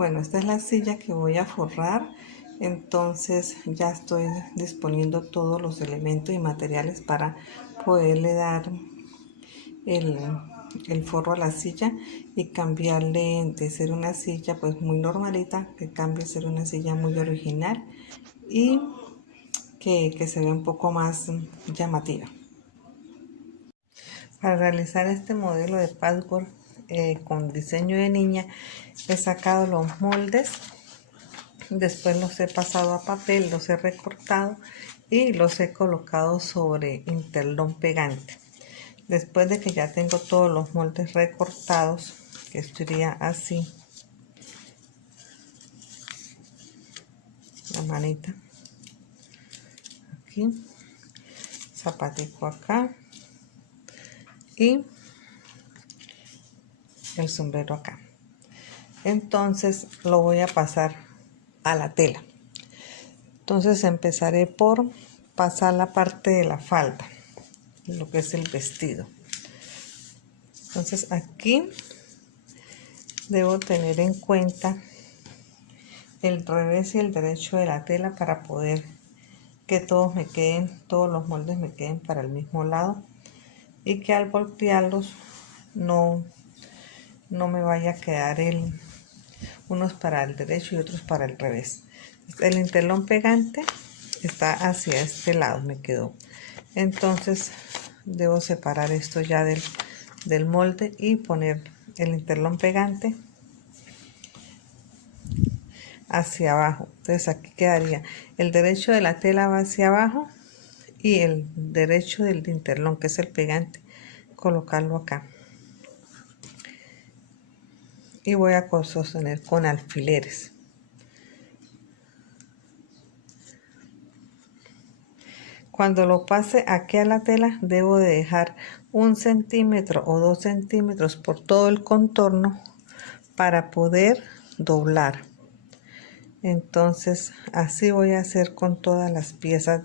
Bueno, esta es la silla que voy a forrar. Entonces ya estoy disponiendo todos los elementos y materiales para poderle dar el, el forro a la silla y cambiarle de ser una silla pues muy normalita, que cambie a ser una silla muy original y que se vea un poco más llamativa. Para realizar este modelo de patchwork con diseño de niña, he sacado los moldes, después los he pasado a papel, los he recortado y los he colocado sobre interlón pegante. Después de que ya tengo todos los moldes recortados, que esto iría así, la manita aquí, zapatico acá y el sombrero acá. Entonces lo voy a pasar a la tela. Entonces empezaré por pasar la parte de la falda, lo que es el vestido. Entonces aquí debo tener en cuenta el revés y el derecho de la tela para poder que todos los moldes me queden para el mismo lado y que al voltearlos no me vaya a quedar unos para el derecho y otros para el revés. El interlón pegante está hacia este lado, me quedó. Entonces debo separar esto ya del molde y poner el interlón pegante hacia abajo. Entonces aquí quedaría el derecho de la tela va hacia abajo y el derecho del interlón, que es el pegante, colocarlo acá. Y voy a sostener con alfileres. Cuando lo pase aquí a la tela, debo de dejar 1 centímetro o 2 centímetros por todo el contorno para poder doblar. Entonces así voy a hacer con todas las piezas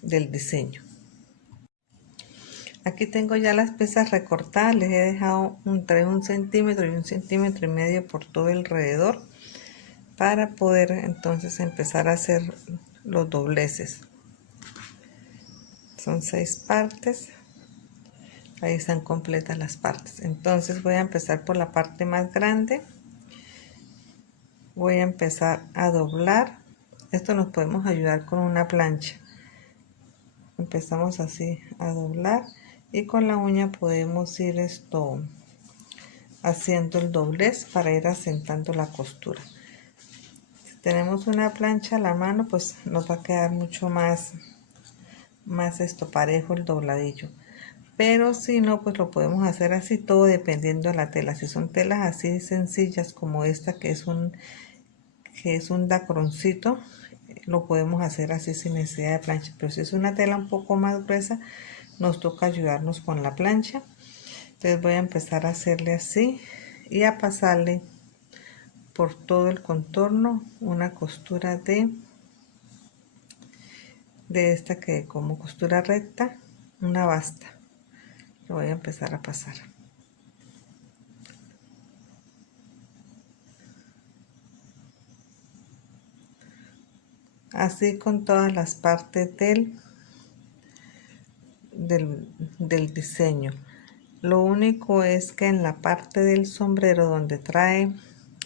del diseño. Aquí tengo ya las piezas recortadas, les he dejado entre 1 centímetro y 1,5 centímetros por todo alrededor para poder entonces empezar a hacer los dobleces. Son 6 partes, ahí están completas las partes. Entonces voy a empezar por la parte más grande, voy a empezar a doblar. Esto nos podemos ayudar con una plancha. Empezamos así a doblar y con la uña podemos ir haciendo el doblez para ir asentando la costura. Si tenemos una plancha a la mano, pues nos va a quedar mucho más parejo el dobladillo, pero si no, pues lo podemos hacer así, todo dependiendo de la tela. Si son telas así sencillas como esta, que es un dacroncito, lo podemos hacer así sin necesidad de plancha. Pero si es una tela un poco más gruesa, nos toca ayudarnos con la plancha. Entonces voy a empezar a hacerle así y a pasarle por todo el contorno una costura de esta que como costura recta, una basta. Lo voy a empezar a pasar. Así con todas las partes del diseño. Lo único es que en la parte del sombrero donde trae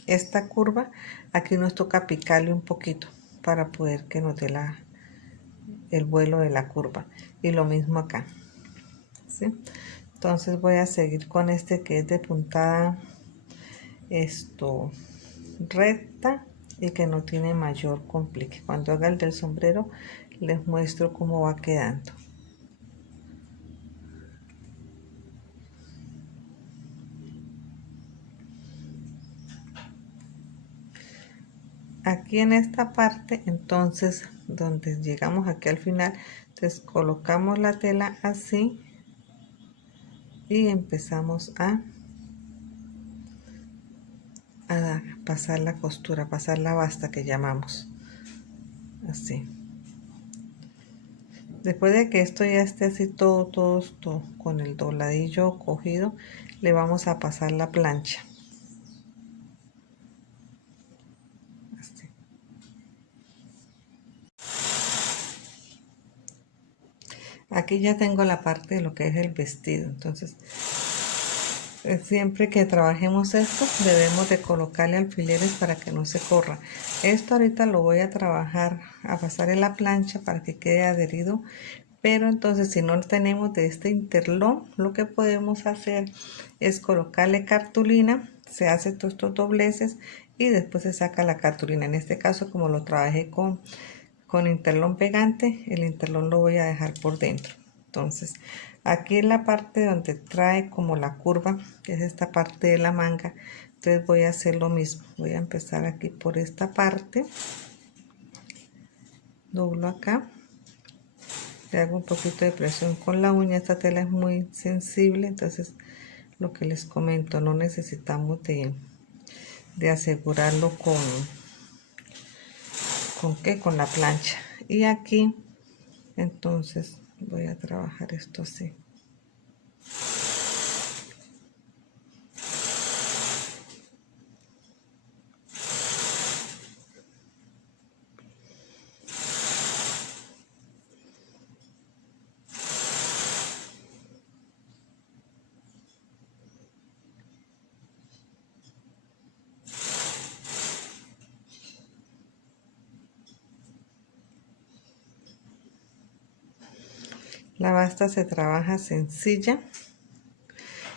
esta curva, aquí nos toca picarle un poquito para poder que nos dé el vuelo de la curva. Y lo mismo acá, ¿sí? Entonces voy a seguir con este que es de puntada recta y que no tiene mayor complique. Cuando haga el del sombrero les muestro cómo va quedando. Aquí en esta parte, entonces, donde llegamos aquí al final, entonces colocamos la tela así y empezamos a pasar la costura, pasar la basta que llamamos, así. Después de que esto ya esté así todo con el dobladillo cogido, le vamos a pasar la plancha. Aquí ya tengo la parte de lo que es el vestido. Entonces, siempre que trabajemos esto, debemos de colocarle alfileres para que no se corra. Esto ahorita lo voy a trabajar, a pasar en la plancha para que quede adherido. Pero entonces, si no tenemos de este interlón, lo que podemos hacer es colocarle cartulina. Se hace todos estos dobleces y después se saca la cartulina. En este caso, como lo trabajé con interlón pegante, el interlón lo voy a dejar por dentro. Entonces, aquí en la parte donde trae como la curva, que es esta parte de la manga, entonces voy a hacer lo mismo. Voy a empezar aquí por esta parte, doblo acá, le hago un poquito de presión con la uña. Esta tela es muy sensible, entonces lo que les comento, no necesitamos de asegurarlo con la plancha. Y aquí entonces voy a trabajar esto así. La basta se trabaja sencilla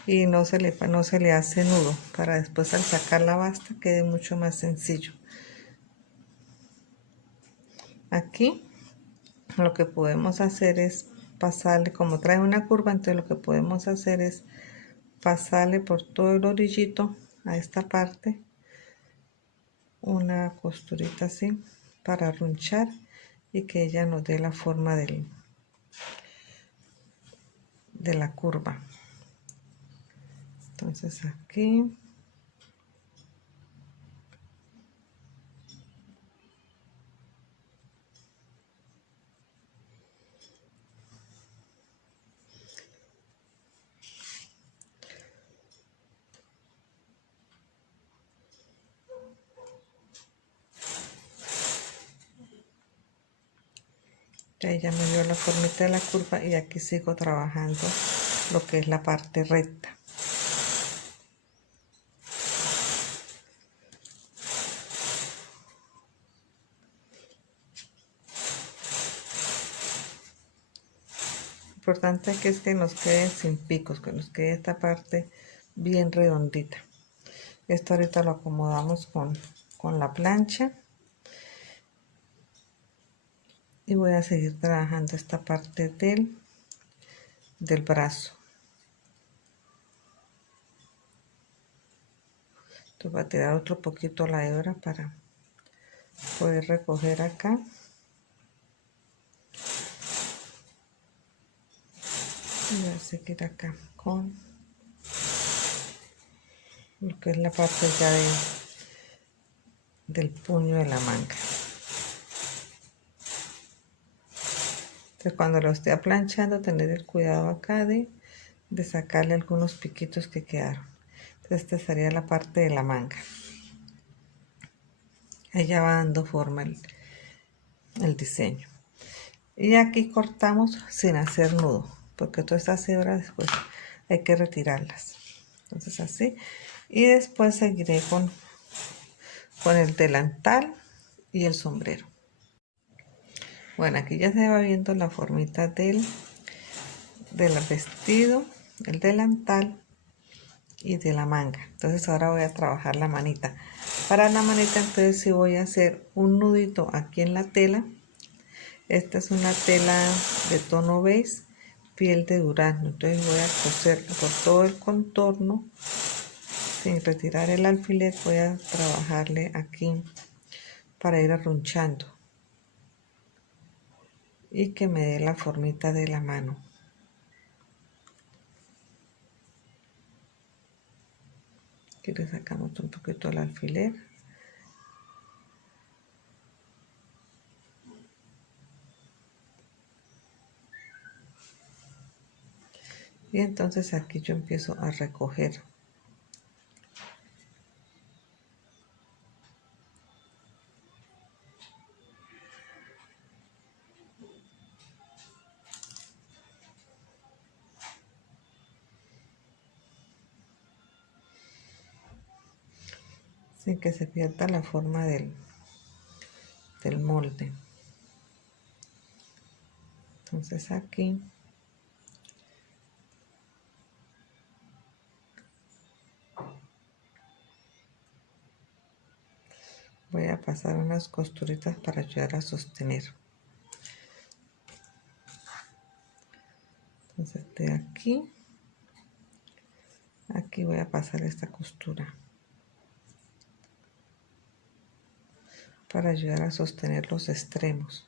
y no se le hace nudo, para después al sacar la basta quede mucho más sencillo. Aquí lo que podemos hacer es pasarle, como trae una curva, entonces lo que podemos hacer es pasarle por todo el orillito a esta parte una costurita así para runchar y que ella nos dé la forma de la curva. Entonces aquí ya me dio la formita de la curva y aquí sigo trabajando lo que es la parte recta. Lo importante es que nos quede sin picos, que nos quede esta parte bien redondita. Esto ahorita lo acomodamos con la plancha y voy a seguir trabajando esta parte del brazo. Entonces voy a tirar otro poquito la hebra para poder recoger acá. Y voy a seguir acá con lo que es la parte ya del puño de la manga. Entonces cuando lo esté planchando, tener el cuidado acá de sacarle algunos piquitos que quedaron. Entonces esta sería la parte de la manga. Ella va dando forma el diseño. Y aquí cortamos sin hacer nudo, porque todas estas hebras después hay que retirarlas. Entonces así. Y después seguiré con el delantal y el sombrero. Bueno, aquí ya se va viendo la formita del vestido, el delantal y de la manga. Entonces ahora voy a trabajar la manita. Para la manita entonces sí voy a hacer un nudito aquí en la tela. Esta es una tela de tono beige, piel de durazno. Entonces voy a coser por todo el contorno sin retirar el alfiler. Voy a trabajarle aquí para ir arrunchando y que me dé la formita de la mano. Aquí le sacamos un poquito el alfiler. Y entonces aquí yo empiezo a recoger. sin que se pierda la forma del molde. Entonces aquí voy a pasar unas costuritas para ayudar a sostener. Entonces de aquí voy a pasar esta costura para ayudar a sostener los extremos.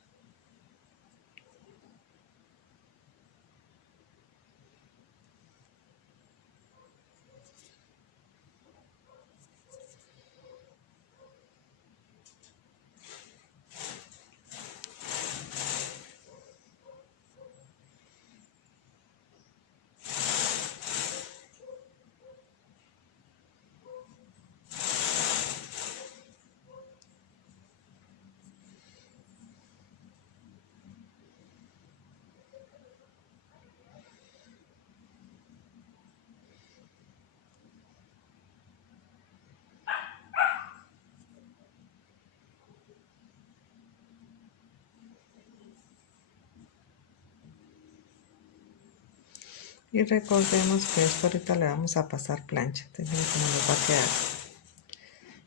Y recordemos que esto ahorita le vamos a pasar plancha. Entonces miren cómo nos va a quedar.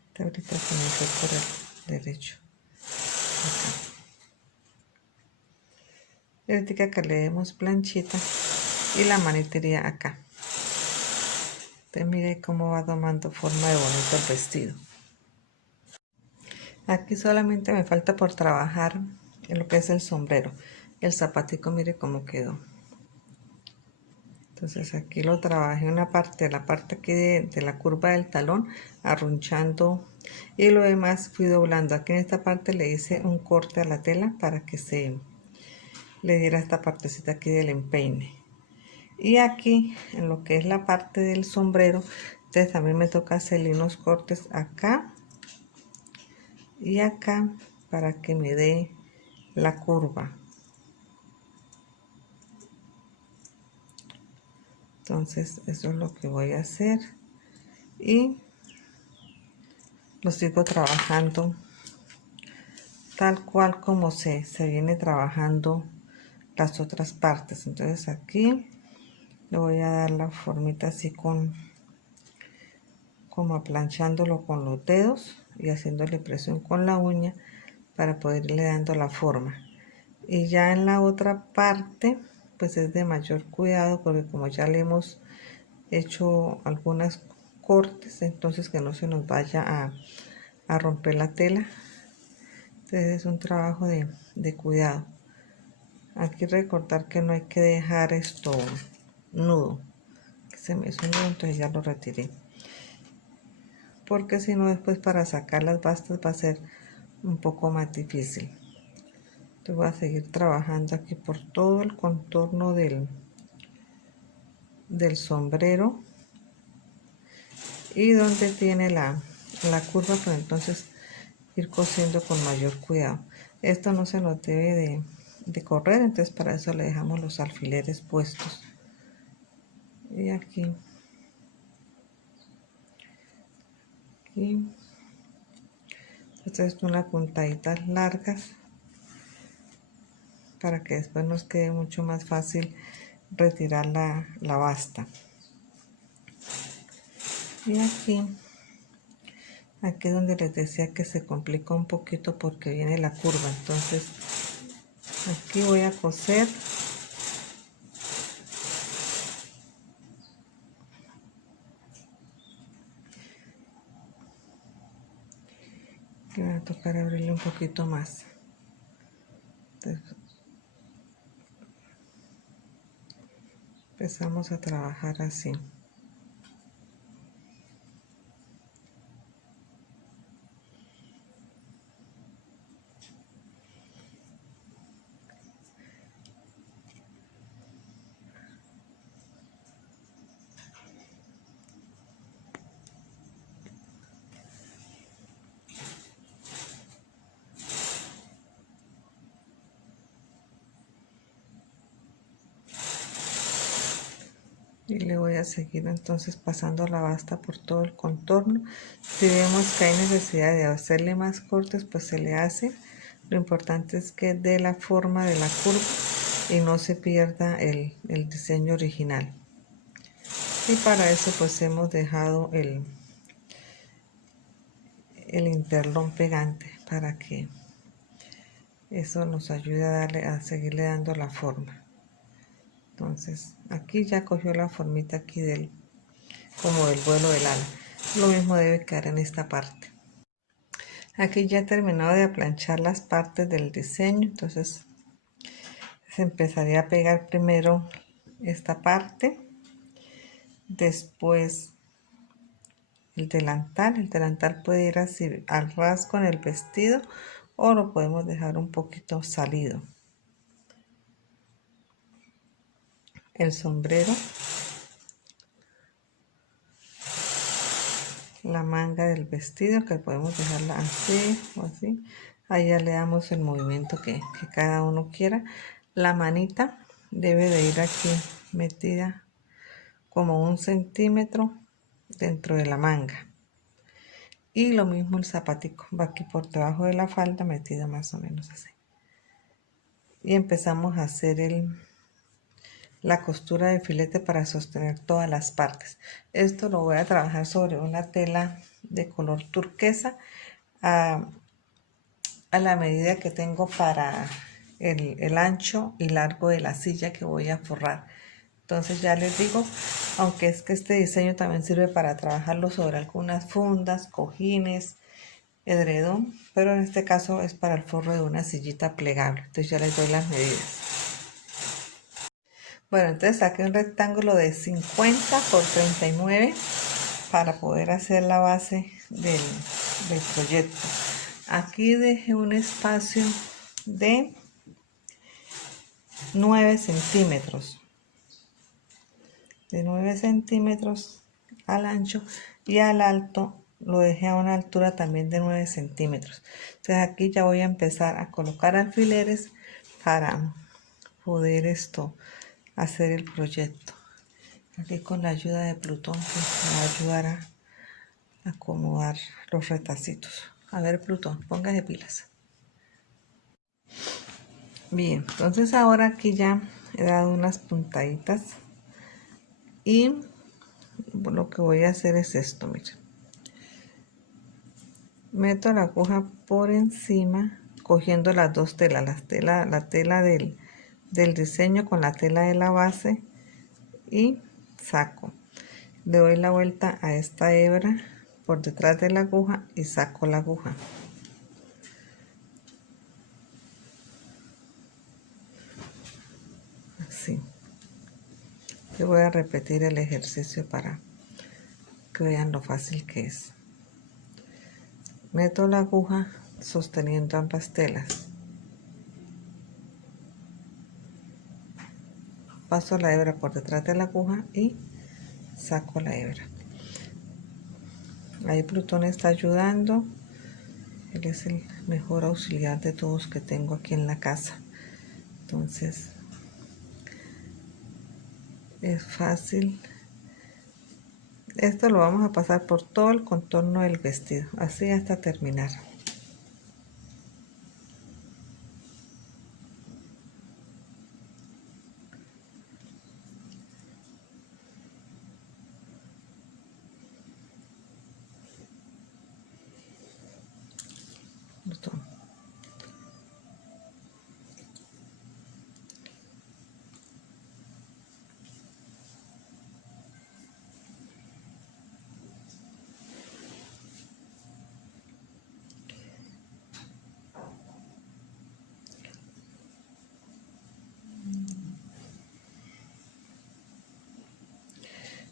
Este ahorita se me fue por el derecho. Acá. Y ahorita que le demos planchita y la manitería acá. Entonces mire cómo va tomando forma de bonito el vestido. Aquí solamente me falta por trabajar en lo que es el sombrero. El zapatico mire cómo quedó. Entonces aquí lo trabajé una parte, la parte aquí de la curva del talón, arrunchando, y lo demás fui doblando. Aquí en esta parte le hice un corte a la tela para que se le diera esta partecita aquí del empeine. Y aquí en lo que es la parte del sombrero, entonces también me toca hacerle unos cortes acá y acá para que me dé la curva. Entonces eso es lo que voy a hacer y lo sigo trabajando tal cual como se viene trabajando las otras partes. Entonces aquí le voy a dar la formita así como aplanchándolo con los dedos y haciéndole presión con la uña para poder irle dando la forma. Y ya en la otra parte pues es de mayor cuidado porque como ya le hemos hecho algunas cortes, entonces que no se nos vaya a romper la tela. Entonces es un trabajo de cuidado. Aquí recordar que no hay que dejar esto nudo, que se me hizo un nudo, entonces ya lo retiré, porque si no después para sacar las bastas va a ser un poco más difícil. Entonces voy a seguir trabajando aquí por todo el contorno del sombrero y donde tiene la curva, pero entonces ir cosiendo con mayor cuidado. Esto no se nos debe de correr, entonces para eso le dejamos los alfileres puestos. Y aquí estas son unas puntaditas largas para que después nos quede mucho más fácil retirar la basta. Y aquí es donde les decía que se complica un poquito porque viene la curva. Entonces aquí voy a coser que va a tocar abrirle un poquito más. Entonces, empezamos a trabajar así. y le voy a seguir entonces pasando la basta por todo el contorno. Si vemos que hay necesidad de hacerle más cortes, pues se le hace. Lo importante es que dé la forma de la curva y no se pierda el diseño original. Y para eso pues hemos dejado el interlón pegante para que eso nos ayude a seguirle dando la forma. Entonces aquí ya cogió la formita aquí como del vuelo del ala. Lo mismo debe quedar en esta parte. Aquí ya he terminado de aplanchar las partes del diseño, entonces se empezaría a pegar primero esta parte, después el delantal puede ir así al ras con el vestido o lo podemos dejar un poquito salido. El sombrero, la manga del vestido que podemos dejarla así o así, ahí ya le damos el movimiento que cada uno quiera. La manita debe de ir aquí metida como 1 centímetro dentro de la manga, y lo mismo el zapatico va aquí por debajo de la falda metida más o menos así, y empezamos a hacer la costura de filete para sostener todas las partes. Esto lo voy a trabajar sobre una tela de color turquesa a la medida que tengo para el ancho y largo de la silla que voy a forrar. Entonces ya les digo, aunque es que este diseño también sirve para trabajarlo sobre algunas fundas, cojines, edredón, pero en este caso es para el forro de una sillita plegable. Entonces ya les doy las medidas. Bueno, entonces saqué un rectángulo de 50 por 39 para poder hacer la base del proyecto. Aquí dejé un espacio de 9 centímetros. De 9 centímetros al ancho, y al alto lo dejé a una altura también de 9 centímetros. Entonces aquí ya voy a empezar a colocar alfileres para poder hacer el proyecto. Aquí con la ayuda de Plutón, que me va a ayudar a acomodar los retacitos. A ver, Plutón, póngase pilas. Bien, entonces ahora aquí ya he dado unas puntaditas y lo que voy a hacer es esto, miren. Meto la aguja por encima cogiendo las dos telas, la tela del diseño con la tela de la base, y saco. Le doy la vuelta a esta hebra por detrás de la aguja y saco la aguja. Así. Yo voy a repetir el ejercicio para que vean lo fácil que es. Meto la aguja sosteniendo ambas telas. Paso la hebra por detrás de la aguja y saco la hebra. Ahí Plutón está ayudando. Él es el mejor auxiliar de todos que tengo aquí en la casa. Entonces es fácil. Esto lo vamos a pasar por todo el contorno del vestido, así hasta terminar.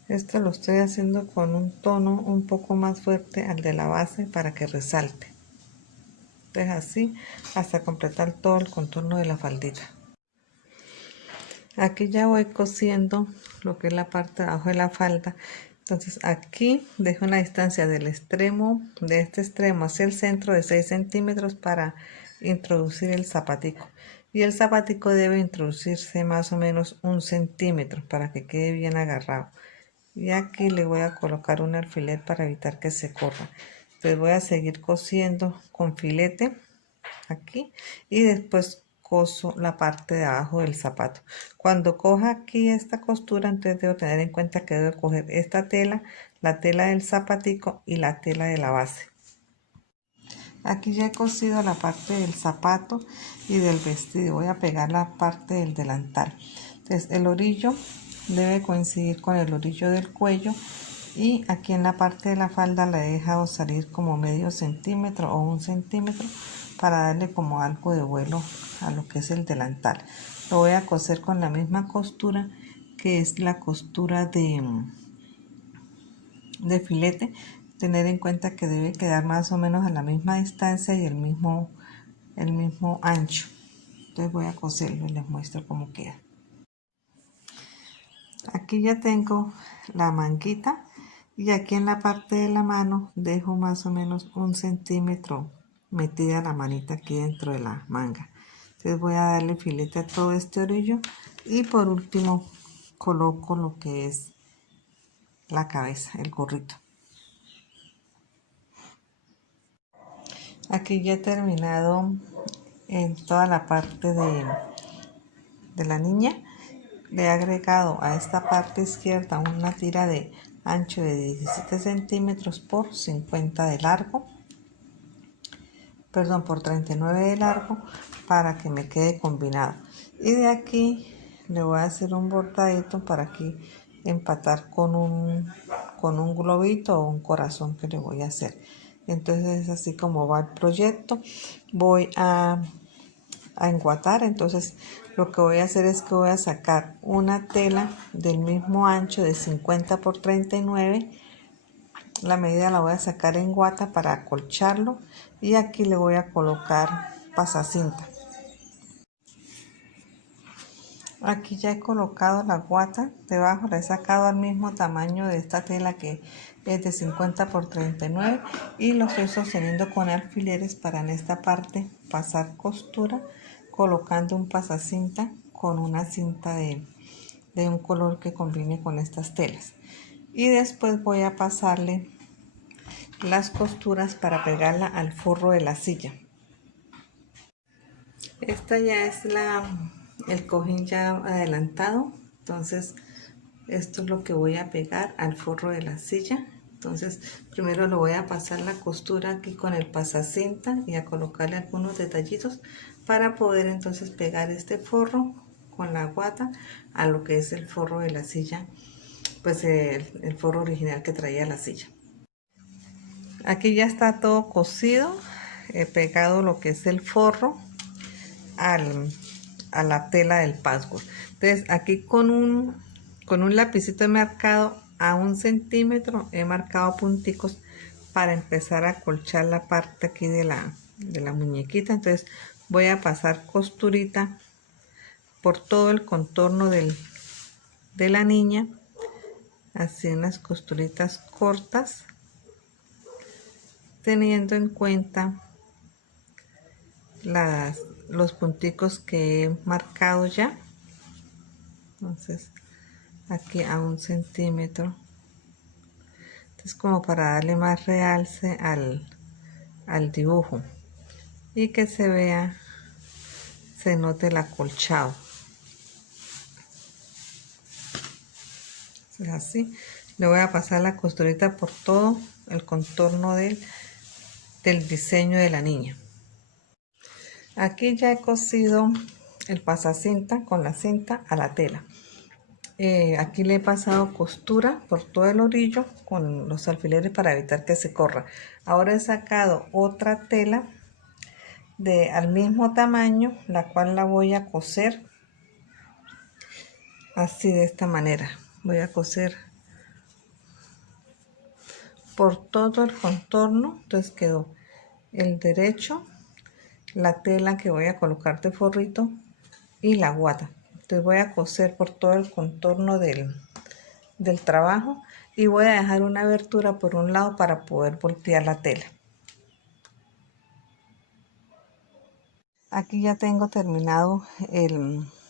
Esto lo estoy haciendo con un tono un poco más fuerte al de la base para que resalte. Entonces así hasta completar todo el contorno de la faldita. Aquí ya voy cosiendo lo que es la parte de abajo de la falda. Entonces aquí dejo una distancia del extremo, de este extremo hacia el centro, de 6 centímetros para introducir el zapatico. y el zapatico debe introducirse más o menos 1 centímetro para que quede bien agarrado. Y aquí le voy a colocar un alfiler para evitar que se corra. Entonces voy a seguir cosiendo con filete aquí y después coso la parte de abajo del zapato. Cuando coja aquí esta costura, entonces debo tener en cuenta que debo coger esta tela, la tela del zapatico y la tela de la base. Aquí ya he cosido la parte del zapato y del vestido. Voy a pegar la parte del delantal. Entonces el orillo debe coincidir con el orillo del cuello, y aquí en la parte de la falda le he dejado salir como medio centímetro o 1 centímetro para darle como algo de vuelo a lo que es el delantal. Lo voy a coser con la misma costura que es la costura de filete. Tener en cuenta que debe quedar más o menos a la misma distancia y el mismo ancho. Entonces voy a coserlo y les muestro cómo queda. Aquí ya tengo la manguita y aquí en la parte de la mano dejo más o menos 1 centímetro metida la manita aquí dentro de la manga. Entonces voy a darle filete a todo este orillo y por último coloco lo que es la cabeza, el gorrito. Aquí ya he terminado en toda la parte de la niña. Le he agregado a esta parte izquierda una tira de ancho de 17 centímetros por 50 de largo, perdón, por 39 de largo, para que me quede combinado. Y de aquí le voy a hacer un bordadito para aquí empatar con un globito o un corazón que le voy a hacer. Entonces es así como va el proyecto. Voy a enguatar. Entonces lo que voy a hacer es que voy a sacar una tela del mismo ancho de 50 por 39. La medida la voy a sacar en guata para acolcharlo y aquí le voy a colocar pasacinta. Aquí ya he colocado la guata debajo, la he sacado al mismo tamaño de esta tela que es de 50 por 39 y lo estoy sosteniendo con alfileres para en esta parte pasar costura colocando un pasacinta con una cinta de un color que combine con estas telas, y después voy a pasarle las costuras para pegarla al forro de la silla. Esta ya es el cojín ya adelantado, entonces esto es lo que voy a pegar al forro de la silla. Entonces primero lo voy a pasar la costura aquí con el pasacinta y a colocarle algunos detallitos para poder entonces pegar este forro con la guata a lo que es el forro de la silla, pues el forro original que traía la silla. Aquí ya está todo cosido, he pegado lo que es el forro a la tela del patchwork. Entonces aquí con un lapicito he marcado a 1 centímetro, he marcado punticos para empezar a acolchar la parte aquí de la muñequita. Entonces voy a pasar costurita por todo el contorno de la niña, así unas costuritas cortas, teniendo en cuenta los punticos que he marcado ya. Entonces aquí a 1 centímetro, entonces como para darle más realce al dibujo y que se vea, se note el acolchado. Entonces así le voy a pasar la costurita por todo el contorno del diseño de la niña. Aquí ya he cosido el pasacinta con la cinta a la tela. Aquí le he pasado costura por todo el orillo con los alfileres para evitar que se corra. Ahora he sacado otra tela al mismo tamaño, la cual la voy a coser así, de esta manera. Voy a coser por todo el contorno. Entonces quedó el derecho, la tela que voy a colocar de forrito y la guata. Entonces voy a coser por todo el contorno del trabajo y voy a dejar una abertura por un lado para poder voltear la tela. Aquí ya tengo terminado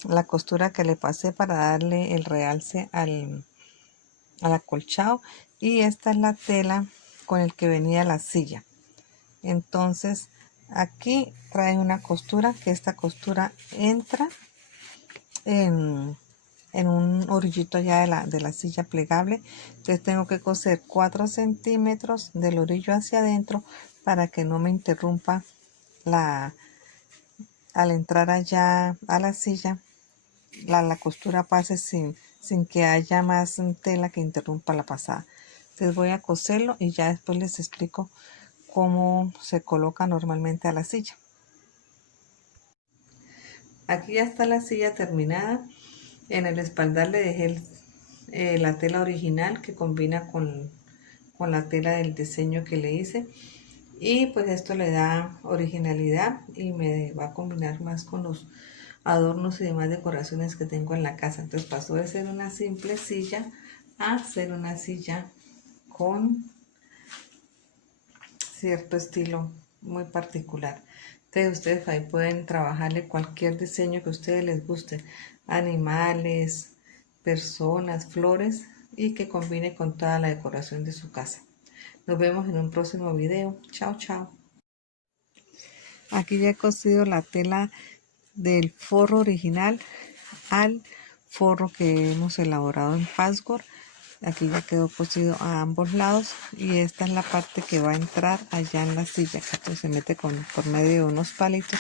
la costura que le pasé para darle el realce al acolchado, y esta es la tela con el que venía la silla. Entonces aquí trae una costura, que esta costura entra en un orillito ya de la silla plegable. Entonces tengo que coser 4 centímetros del orillo hacia adentro para que no me interrumpa al entrar allá a la silla, la costura pase sin que haya más tela que interrumpa la pasada. Entonces voy a coserlo y ya después les explico cómo se coloca normalmente a la silla. Aquí ya está la silla terminada. En el espaldar le dejé la tela original que combina con la tela del diseño que le hice, y pues esto le da originalidad y me va a combinar más con los adornos y demás decoraciones que tengo en la casa. Entonces pasó de ser una simple silla a ser una silla con cierto estilo muy particular. Entonces ustedes ahí pueden trabajarle cualquier diseño que a ustedes les guste, animales, personas, flores, y que combine con toda la decoración de su casa. Nos vemos en un próximo video. Chao, chao. Aquí ya he cosido la tela del forro original al forro que hemos elaborado en patchwork. Aquí ya quedó cosido a ambos lados, y esta es la parte que va a entrar allá en la silla. Esto se mete por medio de unos palitos,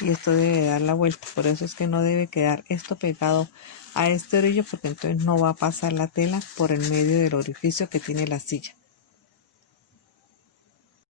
y esto debe dar la vuelta. Por eso es que no debe quedar esto pegado a este orillo, porque entonces no va a pasar la tela por el medio del orificio que tiene la silla.